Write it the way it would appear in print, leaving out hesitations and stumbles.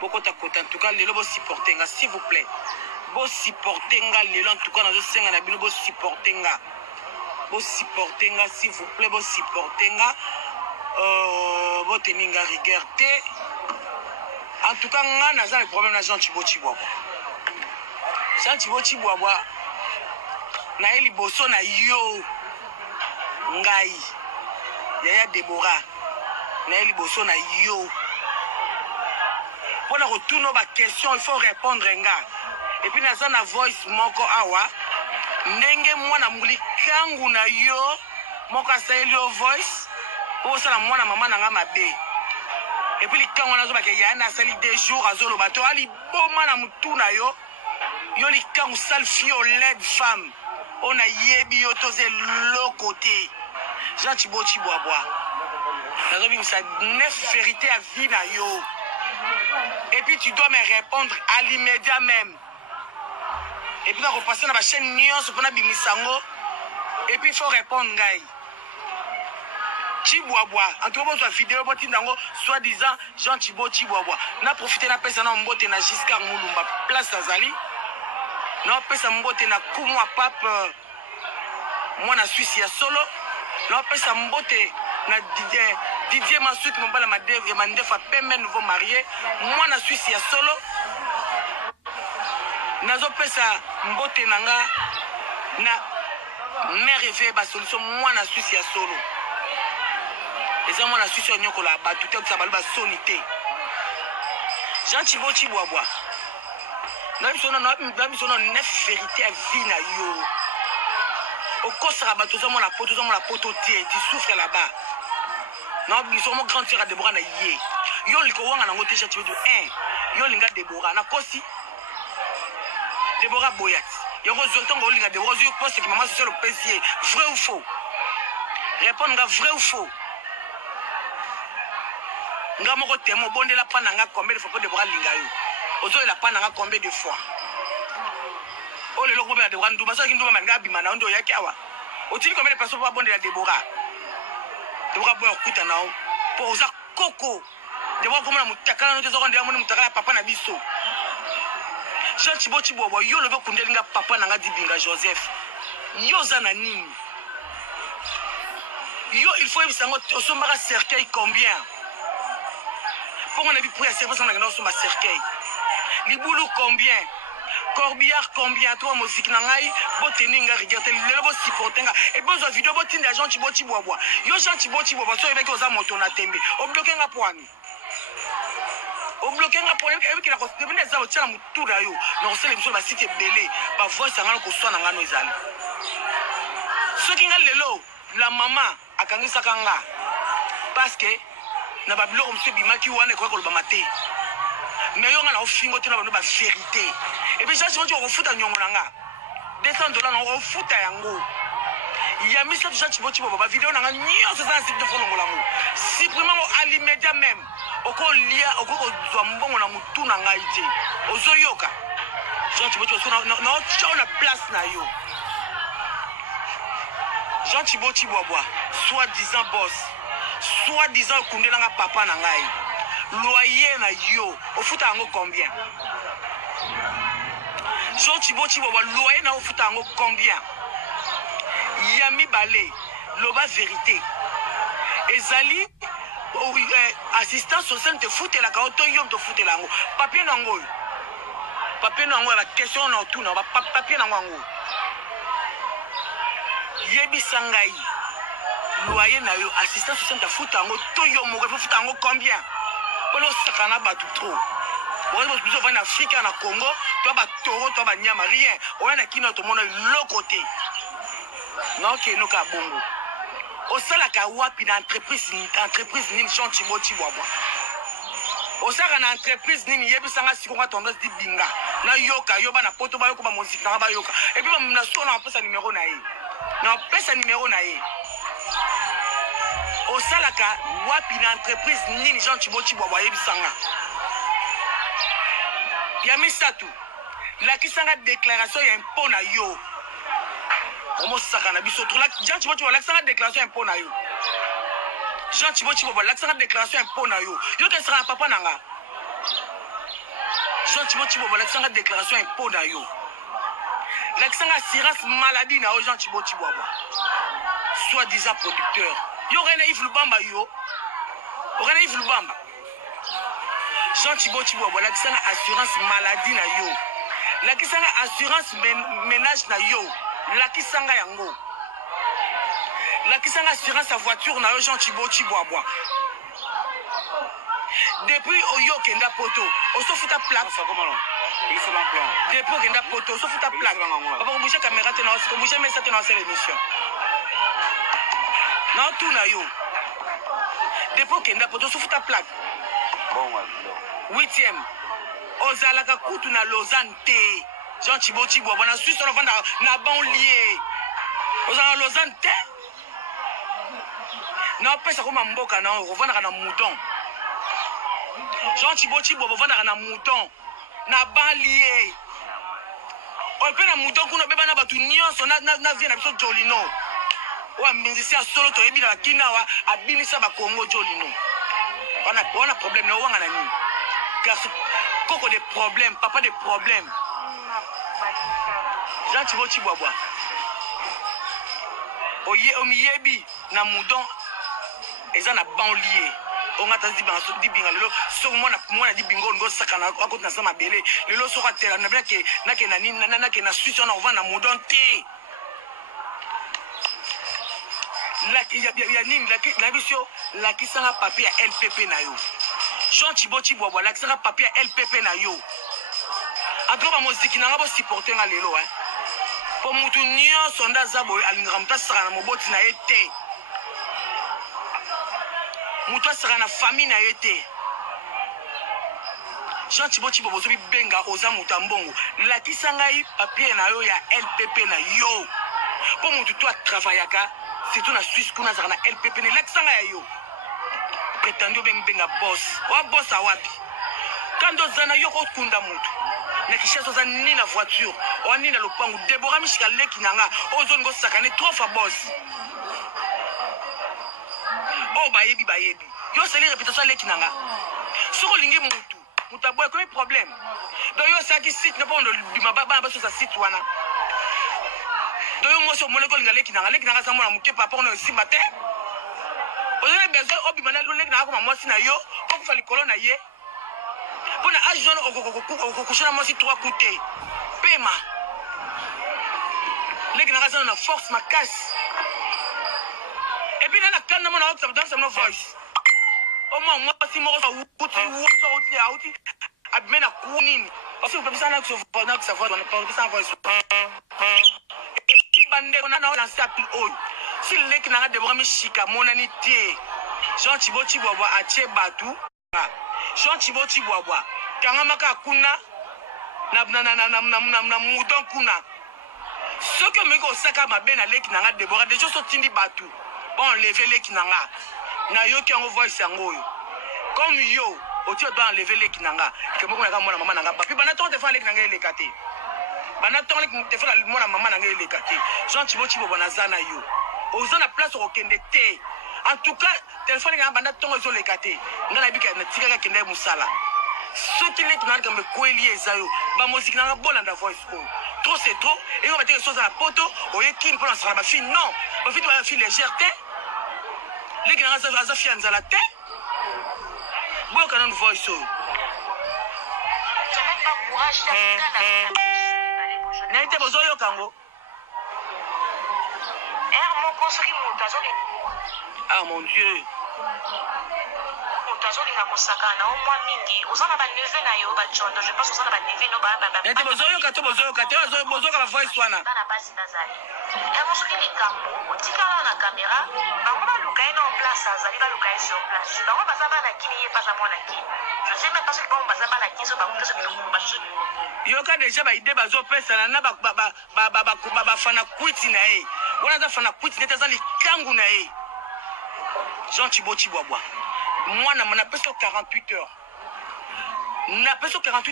Beaucoup de côté, en tout cas, les lobos supporter, s'il vous plaît. Vous supporter, les lobos, en tout cas, dans le Sénégal, vous supporter, s'il vous plaît, vous supporter, vous tenir rigueur. En tout cas, on a un problème avec Jean Thibaut Chiboua. Jean Thibaut Chiboua, na eli boso na yo ngai Yaya Deborah na eli boso na yo pour retourner ba question il faut répondre nga et puis naza na voice moko awa ndenge mwana mulikangu na yo moko asaeli yo voice pour ça la mwana mama na nga mabe et puis likangu nazo ba ke ya na sali 2 jours azolo bato ali boma na mutuna yo yo likangu salfio led femme on a yebi yo toze l'autre côté. Jean Thibaut Chiboua. Nous avons 9 vérités à vie na yo. Et puis tu dois me répondre à l'immédiat même. Et puis on va repasser dans la chaîne Nuance pour Bimisango. Et puis il faut répondre ngai. Chiboua. En tout cas, vidéo soi-disant Jean Thibaut Chiboua. Na profité na pesa na mbote na Giscard Moulumba place Azali. Non, pesa mbote na kumwa pape mwana Suisse ya solo. Non, pesa mbote na Didier Massoud Mombala Mandefa pembe nouveau marié mwana Suisse ya solo. Nazo pesa mbote nanga na mère eve ba solution mwana Suisse ya solo. Eza mwana Suisse ya nyoko la ba tout ça ba sonité. Jean Thibaut Chiboua. Nous avons 9 vérités à vie na yo. Au Kosa bateau ça la poto tu souffres là-bas. Non, nous sommes grand sœur à Deborah na yé. Yo liko wanga na ngote chati do 1. Yo linga Deborah na kosi. Deborah Boyat. Yo rezoto ngo linga Deborah yo poste que maman sur le PC. Vrai ou faux? Répondre vrai ou faux. Nga moko temo bonde la pananga combien de fois Deborah linga yo. Ozo la pananga combien de fois? Oh le logo de Deborah nduma so kinduma manga bima na ndo yake awa. Otili combien de personnes pour bonde la Deborah? Deborah boy okuta nao. Pour oza koko. Deborah comme na mutakala no tezo konde amoni mutakala papa na biso. Jean Thibaut Chiboua yo le kundelinga papa nanga dibinga Joseph. Yo za na nini? Yo il faut bisango osombaka cercueil combien? Pour on a vu pour la service on a gagné sur ma cercueil. Liboulou combien? Corbillard combien? Toi musique nangai, boteninga regarder le bo supportenga et besoin vidéo botinda Jean Thibaut Chiboua. Yo Jean Thibaut Chiboua so avec oza moto na tembe. O bloquer nga poani. O bloquer nga poani et qui la depende za otela mutura yo. Na osele biso ba site belé, ba voice ngana ko swana ngano ezali. Ce qui nga lelo la maman akangisa kanga parce que na babilo comme ce bimaki wana ko ba maté. Mais yo ngana ofingo tena ba vérité. Et puis Jean Thibaut refuta nyongo nanga. $200 na refuta yango. Ya misa Jean Thibaut ba vidéo nanga nyonso za site de folongo lango. Supprimer à l'immédiat même. Oko lia oko zwa mbongo na mutu na ngai te. Ozoyoka. Jean Thibaut na chona place na yo. Jean Thibaut soi-disant boss. Soi-disant kundelanga papa na ngai. Loyer na yo. Ofuta yango combien? Jean Thibaut loyer na ofuta yango combien? Yami balé. Loba vérité. Ezali assistance sociale te foute la kaoto yom te foute lango. Papier nango. Papier nango la question na tout na papier nango. Yebi sangai. Loyer na yo assistance sociale te foute yango to yom mo foute yango combien? Polo sakana batu trop. Vous avez en Afrique, en Congo, tu as taureau, tu as nyama, rien. On a qui notre monde l'autre côté. Non, qui est nous ka bongo. Au sein la kawapi d'entreprise ni Jean Thibaut Chiboua. Au sein de l'entreprise ni yebi sanga sikonga tendance di binga. Na yoka yoba na poto ba yoka musique na ba yoka. Et puis na so na pesa numéro na ye. Na pesa numéro na ye. Au sein la kawapi d'entreprise ni Jean Thibaut Chiboua yebi sanga. Yamisatu, la kisanga déclaration impôt na yo. Omo saka na biso to la Jean Thibaut la kisanga déclaration impôt na yo. Jean Thibaut la kisanga déclaration impôt na yo. Yo ke sera papa nanga. Thibaut Chibobo lakisanga déclaration impôt na yo. Lakisanga assurance maladie na yo Jean Thibaut Chibobo. Soi-disant producteur. Yo rena Yves Lubamba yo. Rena Yves Lubamba. Jean Thibaut Chibobo lakisanga assurance maladie na yo. Lakisanga assurance ménage na yo. Lakisanga yango. Lakisanga assurance à voiture na yo Jean Thibaut Chibobo. Depuis Oyo Kenda Poto, on se fout à plaque. Depuis Kenda Poto, on se fout à plaque. Papa, on bouge la caméra, on bouge mais ça te lance l'émission. Non, tout na yo. Depuis Kenda Poto, on se fout à plaque. 8e. Ozalaka kutu na Lausanne te. Jean Thibaut Chibobo na Suisse on va na banlieue. Ozalaka Lausanne te. Na pesa comme mboka na on va na mouton. Jean Thibaut Chibobo vanda na mouton na banlieue. Ope na mouton kuna beba na batu nyonso na vie na biso Jolino. Wa mbinzisi solo to yebi na kina wa abinisa ba Congo Jolino. Wana problème na wanga na nini? Car koko des problèmes, papa des problèmes. Jean Thibaut Chibobo. Oye omiyebi na mouton eza na banlieue. On a dit binga lelo so mwana di bingo ngo sakana akoti na sama bele lelo so katela na ke na ke na Suisse on va na mudon te la nini la bisio la kisanga papier LPP na yo Jean Thibaut Chibobo la kisanga papier LPP na yo atroba muziki na ngabo supporter nga lelo po mutu nyo sonda zabo alinga mtasaka na moboti na ete Moutoua sera na famille na été. Jean Thibaut Chibobo zobi benga oza mutambongo. La kisangai papier na yo ya LPP na yo. Pour moutou toi travaillaka, c'est tout na Suisse kuna zara na LPP na la kisanga ya yo. Prétendu benga boss. Wa boss a wapi. Kando zana yo ko kunda mutu. Na kishaso za ni na voiture. O ni na lopangu Deborah Mishika leki nanga. Ozo ngo sakane trop fa boss. Oh bayebi yo c'est les répétitions les kinanga soko lingi mutu aboy comme problème donc yo ça qui site ne pas on bima baba ba so ça site wana donc yo mo so mo ko linga les kinanga ça mo na muke papa on aussi matin on a besoin obima na le kinanga comme moi si na yo pour faire likolo na ye pour na ajono ko kushana mo si 3 côtés pema les kinanga ça na force ma casse. Et puis, dans la canne, on a dans nos voice. Au moins, moi, si moi, je suis outil, abîmer la courine. Parce que vous pouvez savoir que ça va, on ne peut pas voice. Et puis, bandé, on a lancé à plus haut. Si les qui n'ont pas de chica, mon anité, Jean Thibaut Chibobo a tué Batou, Jean Thibaut Chibobo, Kangamaka Kuna, na mouton Kuna. Ce que me dit, c'est que ma belle a les qui n'ont pas de déjà sorti de Batou. Bon, lever les kinanga. Na yo qui en voice yango. Comme yo, tu dois enlever les kinanga. Que moi na maman nanga. Puis banaton te fait les kinanga les kate. Banaton te fait la maman nanga les kate. Jean Thibaut Chibobo na zana yo. Ozana place au kende te. En tout cas, téléphone nga banaton zo les kate. Ngana bika na tika kende musala. Ceux qui les kinanga comme koeli ezayo. Ba musique nanga bolanda voice ko. Trop c'est trop. Et on va dire quelque chose à la poto. Oye kin pour lancer ma fille non. Ma fille doit fille légèreté. Les gens ont fait un zalaté. Bon, quand on voit ça. N'était pas au Congo. Ah mon Dieu. Tazolinga kosakana au mwa mingi ozana ba neve na yo ba chondo je pense ozana ba neve no ba nete bozoyo kato bozoka la voice wana bana basi nazali et moi soki likambo otika na caméra bango ba luka eno en place azali ba luka sur place bango baza bana kini ye pasa mwana kini je sais même pas que bango baza bana kini so bango keso biloko ba je yoka déjà ba idée bazo pesa na ba fana kwiti na ye wana za fana kwiti nete za likangu na ye Jean Thibaut Chibobo. Moi, je n'ai pas 48 heures. Je n'ai pas 48 heures.